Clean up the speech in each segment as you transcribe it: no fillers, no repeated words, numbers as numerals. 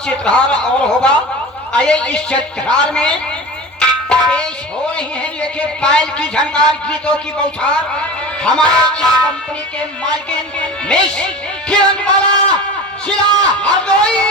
चित्रहार और होगा। आइए इस चित्रहार में पेश हो रही हैं लेके पायल की झनकार, गीतों की बौछार, हमारे इस कंपनी के मालकिन मिस किरण बाला, जिला हरदोई।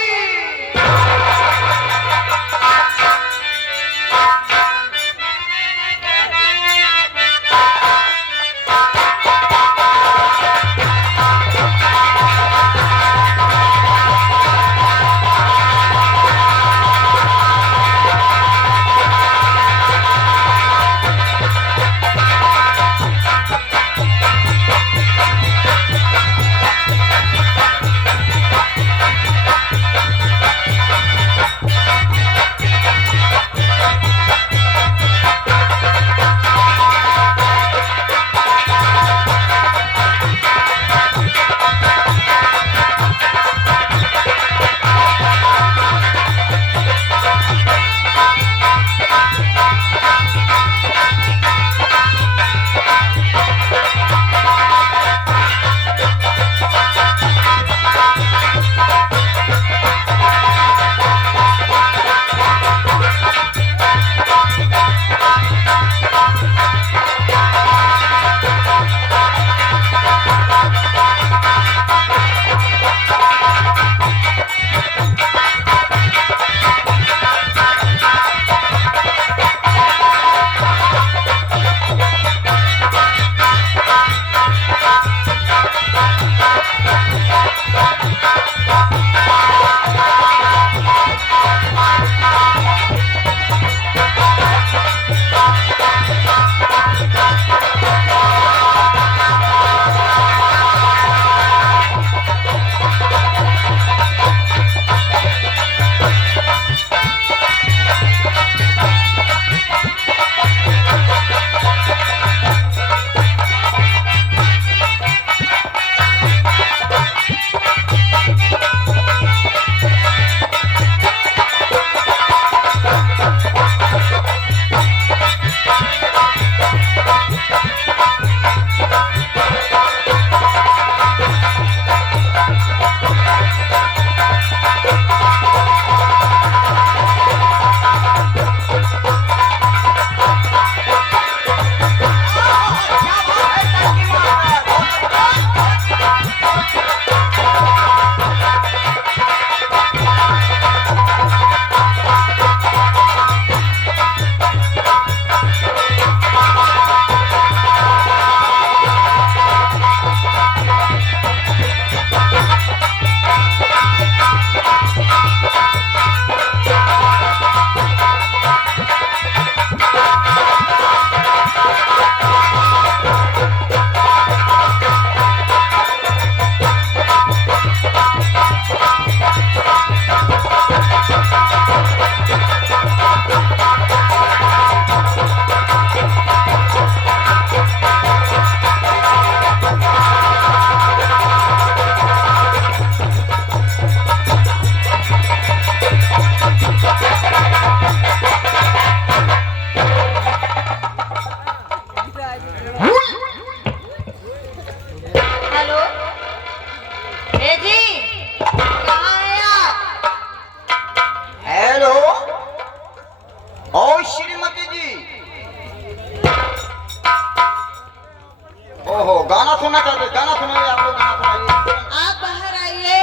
ओहो, गाना सुनना चाहते, गाना सुनाइए, आप लोग गाना सुनाइए। आप बाहर आइए,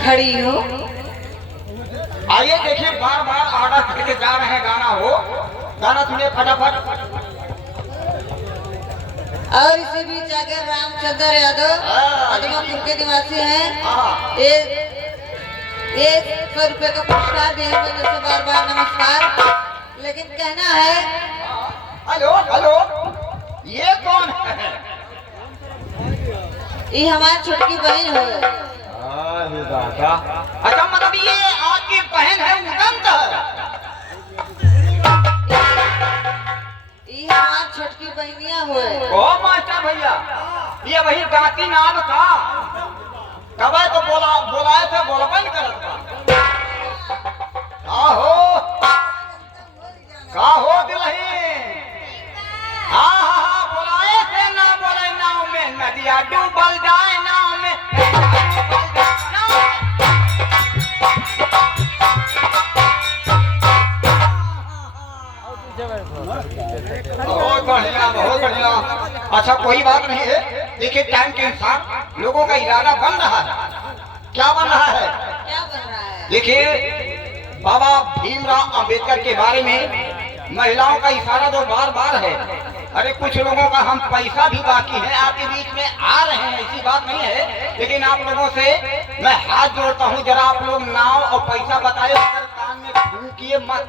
खड़ी हो। आइए देखिए, बार बार ऑर्डर करके जा रहे हैं, गाना हो, गाना सुनिए फटाफट। और इसी बीच अगर रामचंद्र यादव आदमापुर के निवासी हैं, एक 100 रुपए का पुरस्कार देंगे, जैसे बार बार नमस्कार। लेकिन कहना है, हेलो हेलो, ये कौन है? ये हमारी छोटी बहन है। अच्छा, मतलब ये आपकी बहन है उदंत? ये हमारी छोटकी बहनिया हुए। ओ मास्टर भैया, ये वही गाती नाम था, कब तो बोलाए थे, बोलबन करत का हो दिलही। हाँ, बोलाए थे ना, बोले नाव में नदिया डूबल जाए, नाव में देखिए बाबा भीमराव अंबेडकर के बारे में महिलाओं का इशारा जो बार बार है, अरे कुछ लोगों का हम पैसा भी बाकी है आपके बीच में आ रहे हैं, ऐसी बात नहीं है, लेकिन आप लोगों से मैं हाथ जोड़ता हूँ, जरा आप लोग नाव और पैसा बताए, अगर कान में फूकिए मत।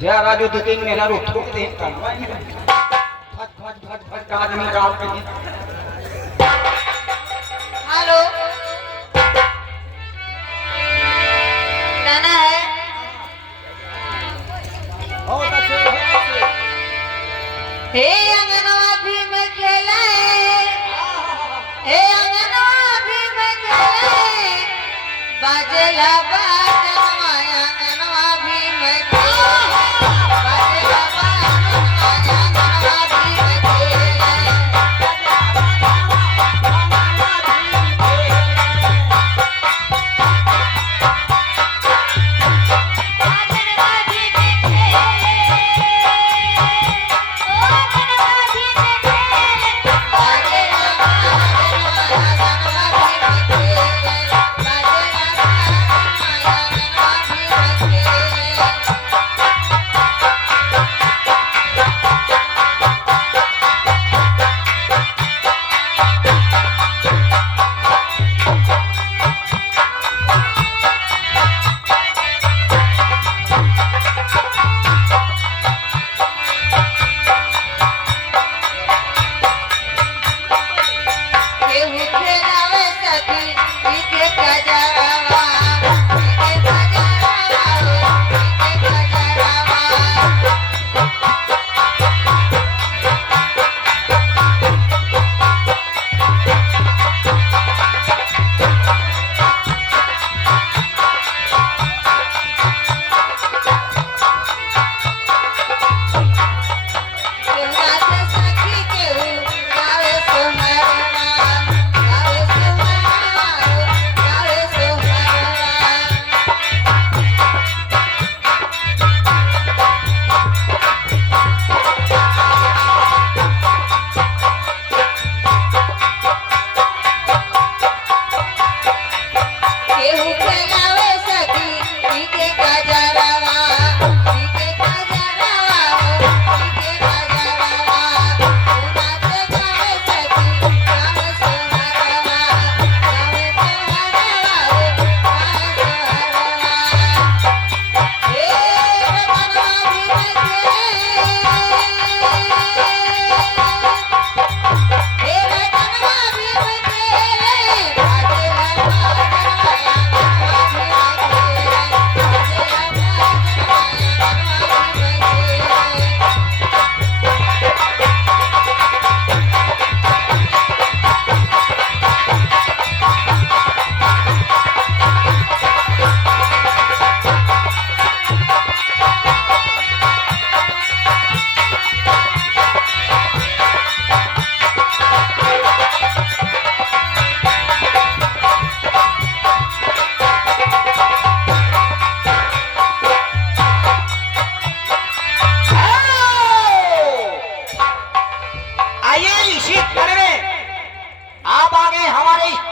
जया राजू 2-3 महीना रोक ठोक दे फट फट फट फट आदमी गाँव के हेलो, गाना है। हे अंगनवा भी में खेले, हे अंगनवा भी में खेले, बाजेला बाजनवा अंगनवा भी में खेले, बाजेला बाजनवा अंगनवा भी में खेले।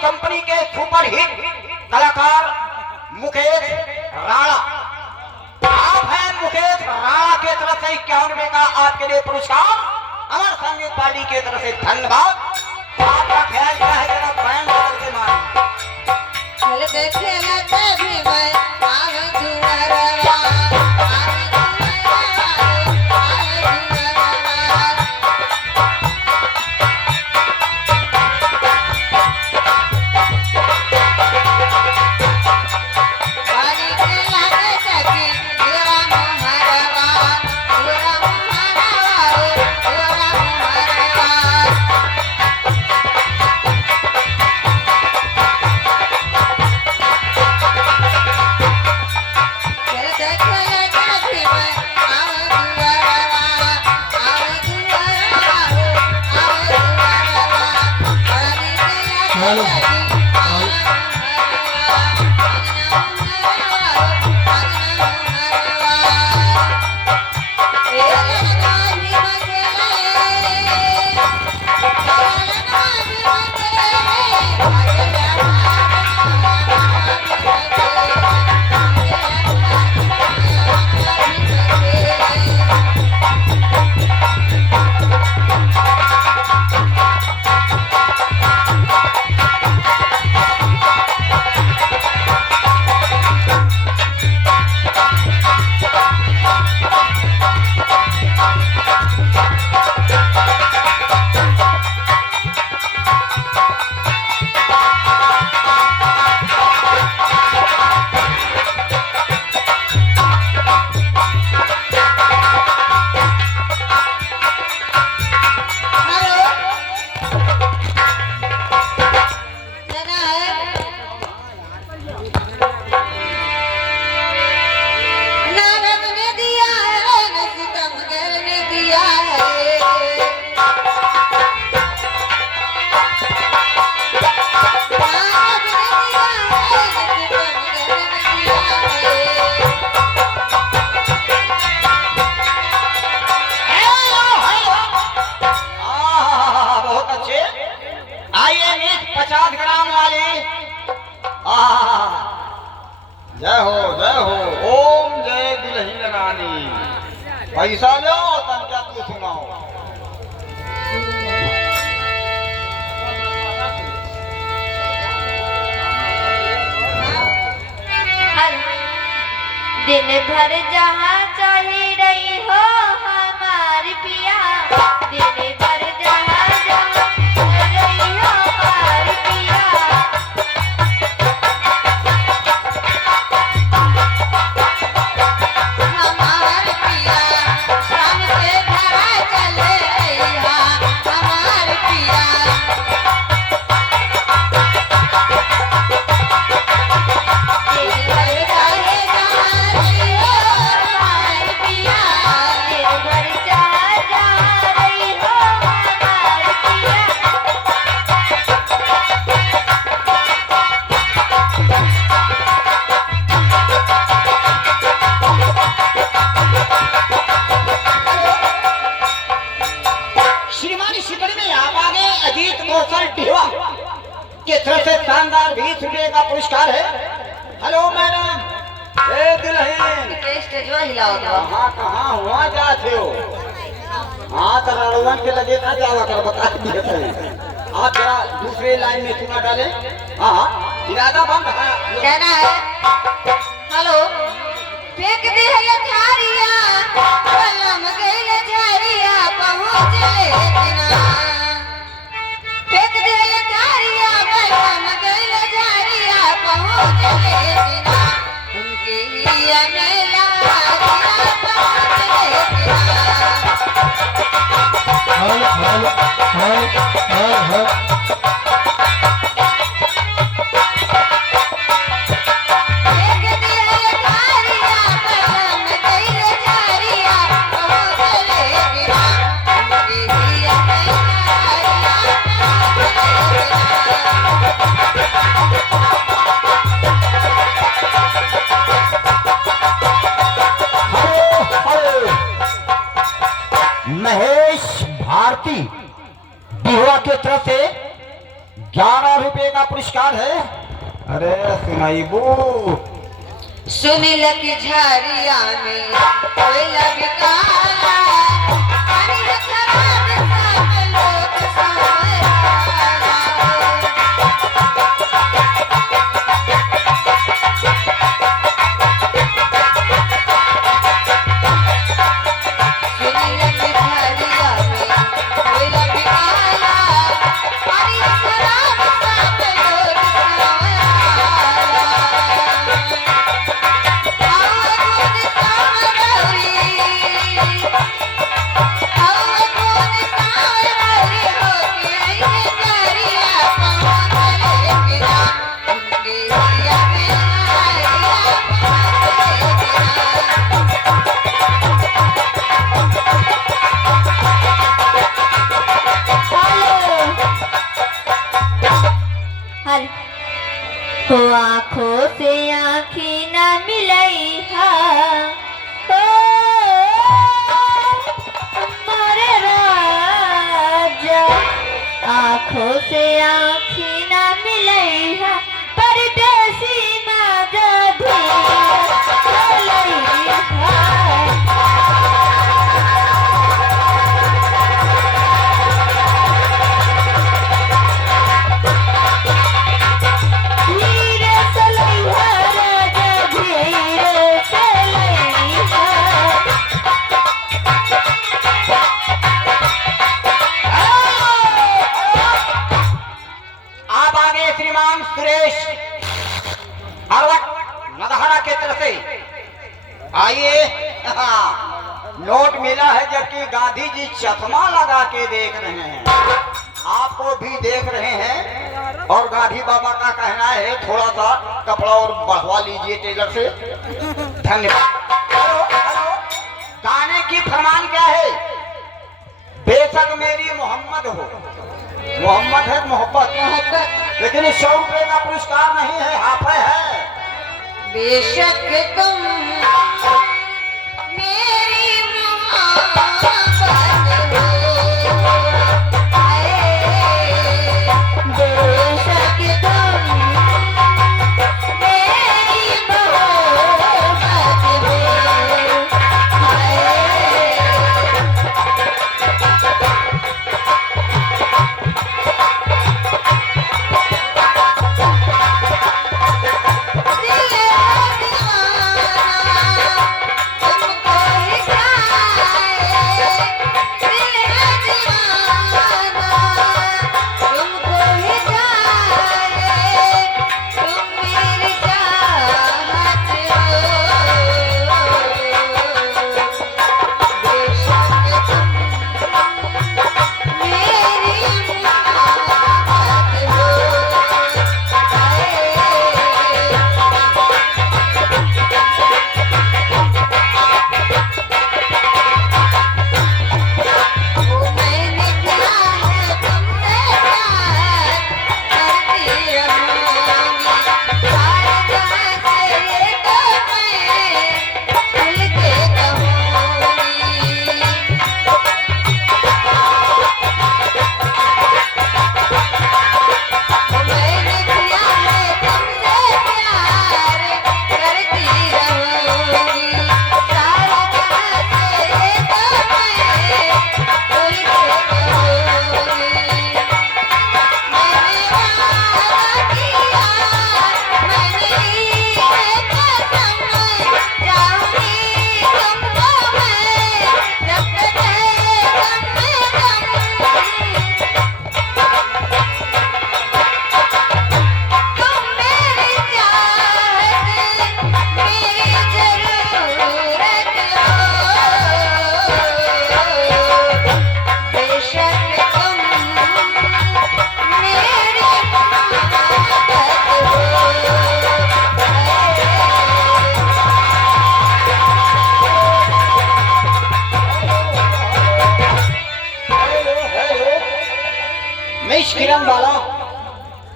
कंपनी के सुपरहिट कलाकार मुकेश राणा। आप हैं मुकेश राणा के तरफ से 51 रुपए का आपके लिए पुरस्कार। अमर संगीत पार्टी की तरफ से धन्यवाद। आपका ख्याल क्या है जरा बैंड करके मारें। जय हो जय हो। ओम जय दुल्हन रानी। पैसा लो और तन क्या तू सुनाओ। दिन भर जहाँ चाही रही हो हमारी पिया, दिन भर जहाँ रही हो हमारी पिया। हमार पिया शाम के घर चले अइहा, हमार पिया दिन भर चाहे जहाँ रही हो हमारी पिया, दिन भर जहाँ रही हो हमारी पिया। श्रीमान इस शिविर में आप आगे अजीत कौशल ढिवा के तरफ से शानदार 20 रुपए का पुरस्कार है। Hello madam. ए दुल्हन के स्टेजवा हिलाओ दो। कहाँ हुआ जाते हो। हाँ तो रणवन के लगे ना जावा कर बता दिए थे। आप जरा दूसरे लाइन में चुना डाले। हाँ इरादा बंद है। कहना है हेलो फेंक दे है झारिया कलम गइल झारिया पहुँच ले बिना, फेंक दे है झारिया कलम गइल झारिया पहुँच ले बिना, उनके हिया मेला झारिया पहुँच ले फेंक दे है झारिया कलम गइल झारिया पहुँच ले बिना, उनके हिया मेला झारिया पहुँच ले बिना। महेश भारती बिहुआ के तरफ से 11 रुपए का पुरस्कार है। अरे सुनाइबू। सुनील की झारिया में कोयला बिकाला, पानी खराब सब लोग संवराला। सुनील की झारिया में कोयला बिकाला, पानी खराब सब लोग संवराला। हल तो आँखों से आँखें न मिलई हा, ओ हमारे राजा। आँखों से आँखें न मिलई हा, परदेसी माजा धुलई हा। धीरे चलैहा राजा धीरे चलैहा। आप आगे श्रीमान सुरेश अरवट नदहरा के तरफ से आइए। हाँ, नोट मिला है जबकि गांधी जी चश्मा लगा के देख रहे हैं, आपको भी देख रहे हैं। और गांधी बाबा का कहना है थोड़ा सा कपड़ा और बढ़वा लीजिए टेलर से। धन्यवाद। Hello, hello. गाने की फरमान क्या है। बेशक मेरी मोहम्मद हो, मोहम्मद है मोहब्बत, लेकिन इस 100 रुपए का पुरस्कार नहीं है, हाफे है। बेशक तुम मेरी मोहब्बत हो, बेशक तुम मेरी मोहब्बत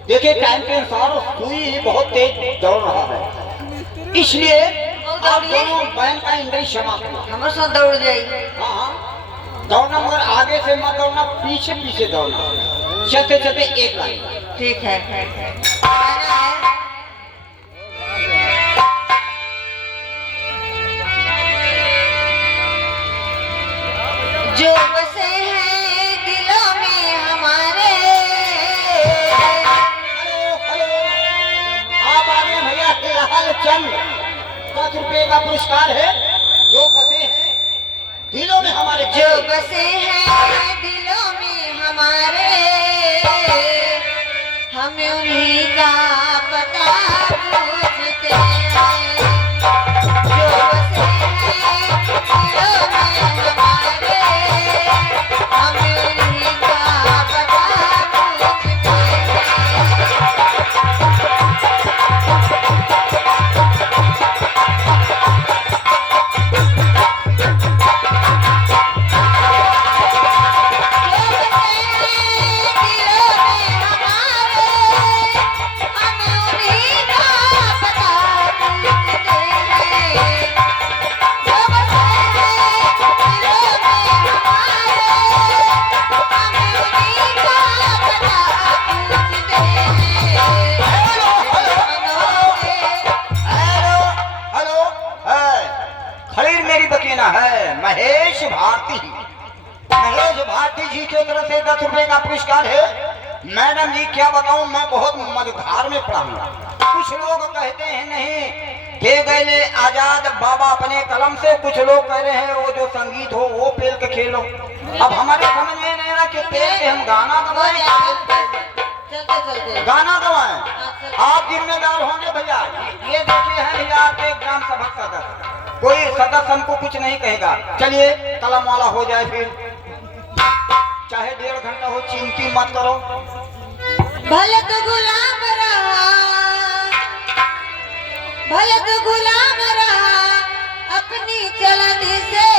देखिए टाइम के अनुसार सुई बहुत तेज दौड़ रहा है, इसलिए आप दोनों बहन का इंद्रिय समाप्त हो। हमारे साथ दौड़ जाई। हाँ, दौड़ना मगर आगे से मत दौड़ना, पीछे पीछे दौड़ना, चलते चलते एक लाइन। ठीक है। गाना है। जो बसे हैं दिलों में हमारे। हेलो हेलो, आप आ गए भैया। लाल चंद 10 रुपए का पुरस्कार है। जो बसे हैं दिलों में हमारे, जो बसे हैं दिलों में हमारे, हमें उन्हीं का पता पूछते हैं। जो बसे हैं दिलों में हमारे, हमें उन्हीं का पता पूछते हेलो खलील मेरी बकीना है महेश भारती। महेश भारती जी की तरफ से 10 रुपए का पुरस्कार है। मैडम जी क्या बताऊं, मैं बहुत मझधार में पड़ा हूं। कुछ लोग कहते हैं नहीं के गए आजाद बाबा अपने कलम से, कुछ लोग कह रहे हैं वो जो संगीत हो वो पेल के खेलो। अब हमारे समझ में नहीं आ कि पेल के हम गाना गवाएं, चलते गाना गवाएं। आप जिम्मेदार होंगे भैया। ये देखिए हैं भैया आपके ग्राम सभा सदस्य, कोई सदस्य हमको कुछ नहीं कहेगा। चलिए कलम वाला हो जाए, फिर चाहे 1.5 घंटा हो, चिंती मत करो। भले तो गुलाम रहा, भले तो गुलाम रहा अपनी चलनी से।